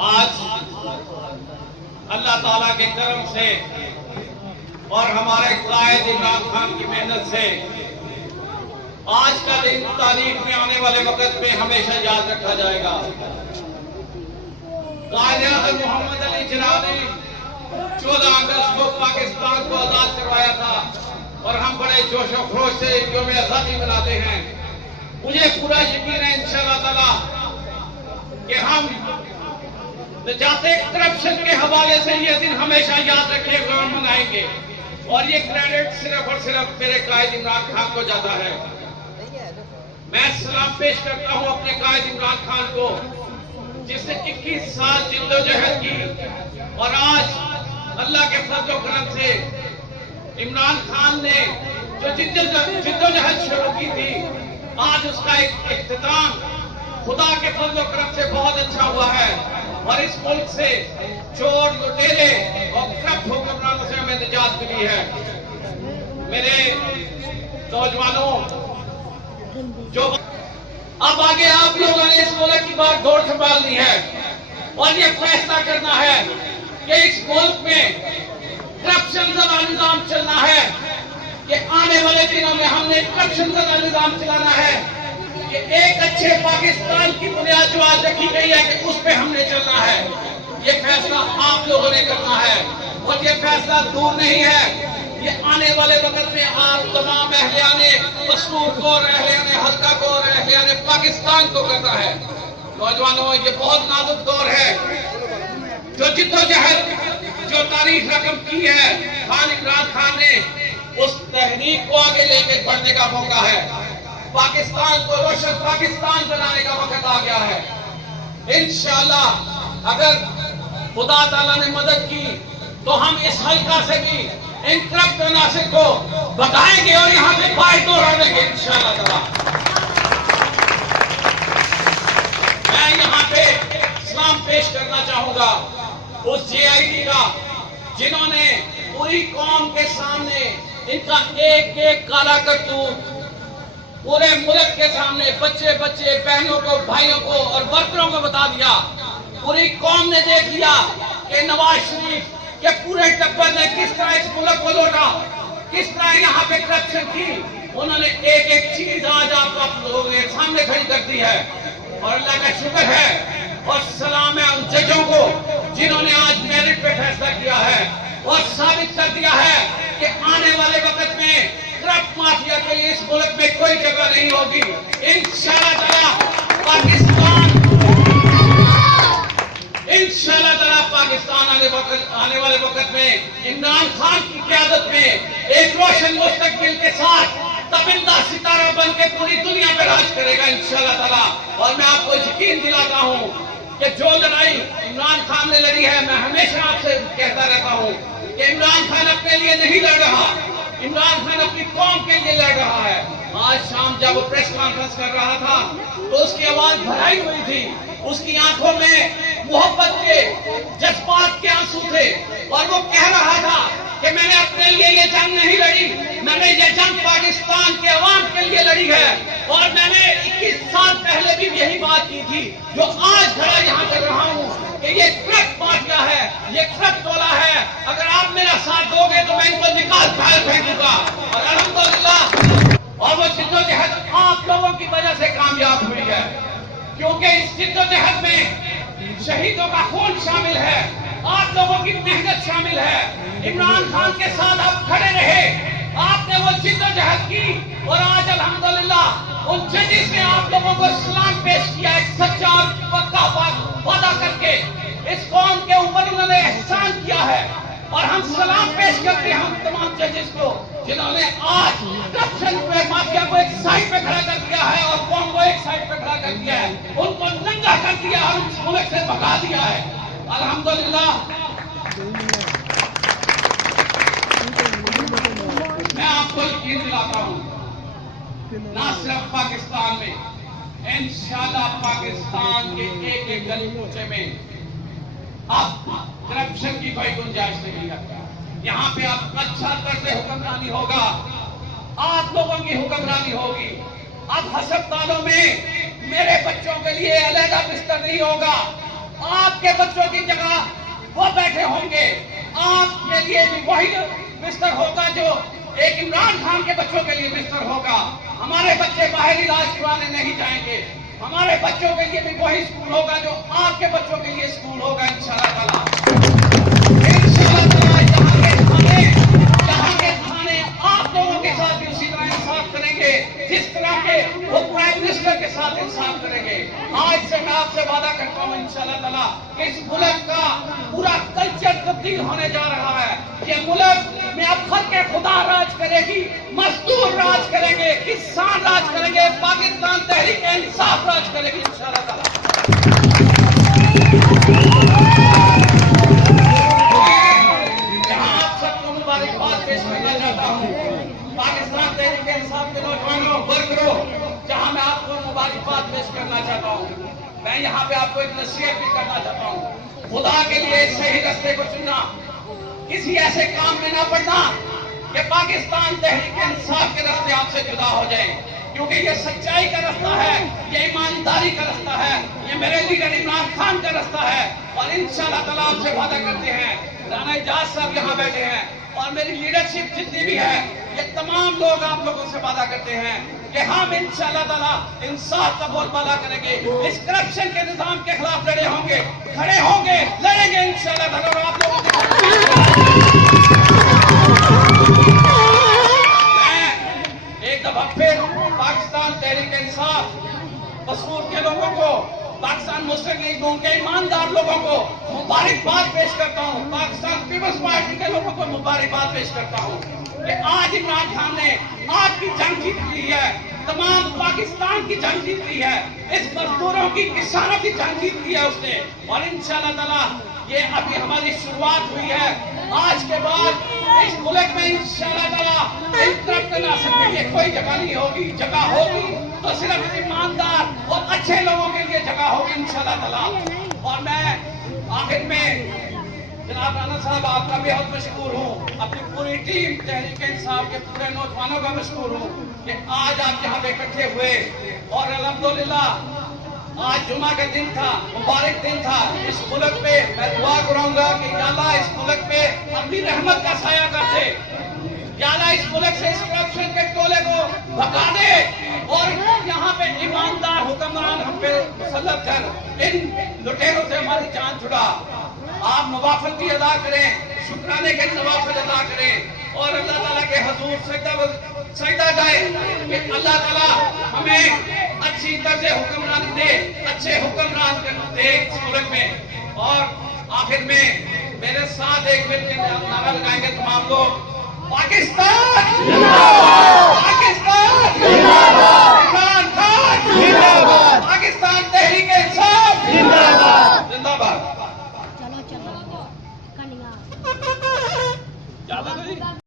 آج اللہ تعالیٰ کے کرم سے اور ہمارے قائد عمران خان کی محنت سے آج کا دن تاریخ میں آنے والے وقت میں ہمیشہ یاد رکھا جائے گا۔ قائد اعظم محمد علی جناح نے 14 اگست کو پاکستان کو آزاد کروایا تھا اور ہم بڑے جوش و خروش سے یوم آزادی مناتے ہیں۔ مجھے پورا یقین ہے انشاءاللہ تعالی کہ ہم نجات کرپشن کے حوالے سے یہ دن ہمیشہ یاد رکھے ہوئے اور منائیں گے، اور یہ کریڈٹ صرف اور صرف میرے قائد عمران خان کو جاتا ہے۔ میں سلام پیش کرتا ہوں اپنے قائد عمران خان کو، جس نے 21 سال جدوجہد کی، اور آج اللہ کے فضل و کرم سے عمران خان نے جو جدوجہد شروع کی تھی، آج اس کا ایک اختتام خدا کے فضل و کرم سے بہت اچھا ہوا ہے، اور اس ملک سے چور، لٹیرے اور کرپٹ حکمرانوں سے ہمیں نجات ملی ہے۔ میرے نوجوانوں، جو اب آگے آپ لوگوں نے اس ملک کی بات دوڑ سنبھالنی ہے اور یہ فیصلہ کرنا ہے کہ اس ملک میں کرپشن زدہ نظام چلنا ہے کہ آنے والے دنوں میں ہم نے کرپشن زدہ نظام چلانا ہے، کہ ایک اچھے پاکستان کی بنیاد جو آج رکھی گئی ہے کہ اس پہ ہم نے چلنا ہے۔ یہ فیصلہ آپ لوگوں نے کرنا ہے، اور یہ فیصلہ دور نہیں ہے، یہ آنے والے وقت میں آپ تمام اہلیان دستور کو، اہلیان حلقہ کو اور اہلیان پاکستان کو کرنا ہے۔ نوجوانوں، یہ بہت نازک دور ہے۔ جو جدوجہد، جو تاریخ رقم کی ہے خان عمران خان نے، اس تحریک کو آگے لے کے بڑھنے کا موقع ہے۔ پاکستان کو روشن پاکستان بنانے کا وقت آ گیا ہے۔ انشاءاللہ اگر خدا تعالیٰ نے مدد کی تو ہم اس حلقہ سے بھی ان کرپٹ عناصر کو بتائیں گے اور یہاں پہ پائے دوڑانے گے انشاءاللہ تعالیٰ۔ میں یہاں پہ سلام پیش کرنا چاہوں گا اس جے آئی ٹی کا، جنہوں نے پوری قوم کے سامنے ان کا ایک ایک کالا کرتوت پورے ملک کے سامنے بچے بچے، بہنوں کو، بھائیوں کو اور ورکروں کو بتا دیا۔ پوری قوم نے دیکھ لیا کہ نواز شریف کے پورے ٹبر نے کس طرح اس ملک کو لوٹا، کس طرح یہاں پہ کرپشن کی۔ انہوں نے ایک ایک چیز آج آپ لوگوں کے سامنے کھڑی کر دی ہے، اور اللہ کا شکر ہے اور سلام ہے ان ججوں کو جنہوں نے آج میرٹ پہ فیصلہ کیا ہے اور ثابت کر دیا ہے کہ آنے والے وقت میں کرپٹ مافیا کے لیے اس ملک میں کوئی جگہ نہیں ہوگی۔ انشاءاللہ تعالی پاکستان آنے والے وقت میں عمران خان کی قیادت میں ایک روشن مستقبل کے ساتھ تابندہ ستارہ بن کے پوری دنیا پہ راج کرے گا انشاءاللہ تعالی۔ اور میں آپ کو یقین دلاتا ہوں کہ جو لڑائی عمران خان نے لڑی ہے، میں ہمیشہ آپ سے کہتا رہتا ہوں کہ عمران خان اپنے لیے نہیں لڑ رہا، عمران خان اپنی قوم کے لیے لڑ رہا ہے۔ آج شام جب وہ پریس کانفرنس کر رہا تھا تو اس کی آواز بھرائی ہوئی تھی، اس کی آنکھوں میں محبت کے، جذبات کے آنسو تھے، اور وہ کہہ رہا تھا کہ میں نے اپنے لیے یہ جنگ نہیں لڑی، میں نے یہ جنگ پاکستان کے عوام کے لیے لڑی ہے، اور میں نے 21 سال پہلے بھی یہی بات کی تھی جو آج کھڑا یہاں کر رہا ہوں کہ یہ کرپٹ مافیا ہے، یہ کرپٹ ٹولہ ہے۔ اگر آپ میرا ساتھ دو گے تو میں ان کو نکال باہر پھینکوں گا، اور الحمدللہ اور وہ جدوجہد آپ لوگوں کی وجہ سے کامیاب ہوئی ہے، کیونکہ اس جدوجہد میں شہیدوں کا خون شامل ہے، آپ لوگوں کی محنت شامل ہے۔ عمران خان کے ساتھ آپ کھڑے رہے، آپ نے وہ جدوجہد کی، اور آج الحمدللہ ان ججز نے آپ لوگوں کو سلام پیش کیا، ایک سچا اور پکا وعدہ کر کے اس قوم کے اوپر انہوں نے احسان کیا ہے، اور ہم سلام پیش کرتے ہیں ہم تمام ججز کو جنہوں نے آج کرپشن پہ مافیا کو ایک سائڈ پہ کھڑا کر دیا ہے اور قوم کو ایک سائڈ پہ کھڑا کر دیا ہے، ان کو ننگا کر دیا اور اس ملک سے بھگا دیا ہے۔ الحمدللہ میں آپ کو یقین دلاتا ہوں، نہ صرف پاکستان میں، انشاءاللہ پاکستان کے ایک ایک گلی کوچے میں اب کرپشن کی کوئی گنجائش نہیں رکھتا۔ یہاں پہ اب اچھا طرز حکمرانی ہوگا، آپ لوگوں کی حکمرانی ہوگی۔ اب ہسپتالوں میں میرے بچوں کے لیے علیحدہ بستر نہیں ہوگا، آپ آپ کے بچوں کی جگہ وہ بیٹھے ہوں گے. آپ کے لیے بھی وہی بستر ہوگا جو ایک عمران خان کے بچوں کے لیے بستر ہوگا. ہمارے بچے باہر علاج کرانے نہیں جائیں گے. ہمارے بچوں کے لیے بھی وہی اسکول ہوگا جو آپ کے بچوں کے لیے اسکول ہوگا انشاءاللہ تعالیٰ. انشاءاللہ تعالیٰ یہاں کے کھانے آپ لوگوں کے ساتھ بھی اسی طرح انصاف کریں گے جس طرح کے وہ پرائم منسٹر کے ساتھ انصاف کریں گے. آج سے میں آپ سے وعدہ کرتا ہوں انشاءاللہ تعالیٰ کہ اس ملک کا پورا کلچر تبدیل ہونے جا رہا ہے. یہ ملک میں اب خلق خدا راج کرے گی, مزدور راج کریں گے, کسان راج کریں گے, پاکستان تحریک انصاف راج کرے گی انشاءاللہ تعالیٰ. یہاں آپ سب کو مبارکباد پیش کرنا چاہتا ہوں. پاکستان تحریک انصاف کے نوجوانوں, ورکروں, جہاں میں آپ کو مبارکباد پیش کرنا چاہتا ہوں, میں یہاں پہ آپ کو ایک نصیحت بھی کرنا چاہتا ہوں. خدا کے لیے صحیح رستے کو چننا, کسی ایسے کام میں نہ پڑنا کہ پاکستان تحریک انصاف کے راستے آپ سے جدا ہو جائیں, کیونکہ یہ سچائی کا راستہ ہے, یہ ایمانداری کا راستہ ہے, یہ میرے لیڈر عمران خان کا راستہ ہے. اور انشاءاللہ تعالیٰ آپ سے وعدہ کرتے ہیں, رانا اعجاز صاحب یہاں بیٹھے ہیں اور میری لیڈرشپ جتنی بھی ہے, یہ تمام لوگ آپ لوگوں سے وعدہ کرتے ہیں کہ ہم انشاءاللہ تعالیٰ انصاف کا بول بالا کریں گے, اس کرپشن کے نظام کے خلاف لڑے ہوں گے, کھڑے ہوں گے, لڑیں گے انشاءاللہ تعالیٰ. اور آپ لوگوں ایک دفعہ پھر پاکستان تحریک انصاف بسور کے لوگوں کو, پاکستان مسلم لیگ کے ایماندار لوگوں کو مبارکباد پیش کرتا ہوں, پاکستان پیپلز پارٹی کے لوگوں کو مبارکباد پیش کرتا ہوں کہ آج عمران خان نے آپ کی جنگ جیت لی ہے, تمام پاکستان کی جنگ جیت لی ہے, اس مزدوروں کی, کسانوں کی جنگ جیت لی ہے اس نے. اور انشاءاللہ تعالیٰ یہ ابھی ہماری شروعات ہوئی ہے. آج کے بعد اس ملک میں انشاءاللہ تعالیٰ اس طرف تناسب کے لیے کوئی جگہ نہیں ہوگی. جگہ ہوگی تو صرف ایماندار اور اچھے لوگوں کے لیے جگہ ہوگی انشاءاللہ تعالیٰ. اور میں آخر میں جناب رانا صاحب آپ کا بھی بہت مشکور ہوں, اپنی پوری ٹیم تحریک انصاف کے پورے نوجوانوں کا مشکور ہوں کہ آج آپ یہاں پہ اکٹھے ہوئے. اور الحمدللہ آج جمعہ کا دن تھا, مبارک دن تھا. اس ملک پہ میں دعا کراؤں گا کہ یا اللہ اس ملک پہ اپنی رحمت کا سایہ کر دے, یا اللہ اس ملک سے اس کرپشن کے ٹولے کو بھگا دے, اور یہاں پہ ایماندار حکمران ہم پہ مسلط کر ان لٹیروں سے ہماری جان چھڑا. آپ نوافل بھی ادا کریں, شکرانے کے نوافل ادا کریں, اور اللہ تعالیٰ کے حضور سجدہ جائیں کہ اللہ تعالیٰ ہمیں اچھی طرز حکمرانی دے, اچھے حکمران دے اس ملک میں. اور آخر میں میرے ساتھ ایک مل کے نعرہ لگائیں گے تمام لوگ, پاکستان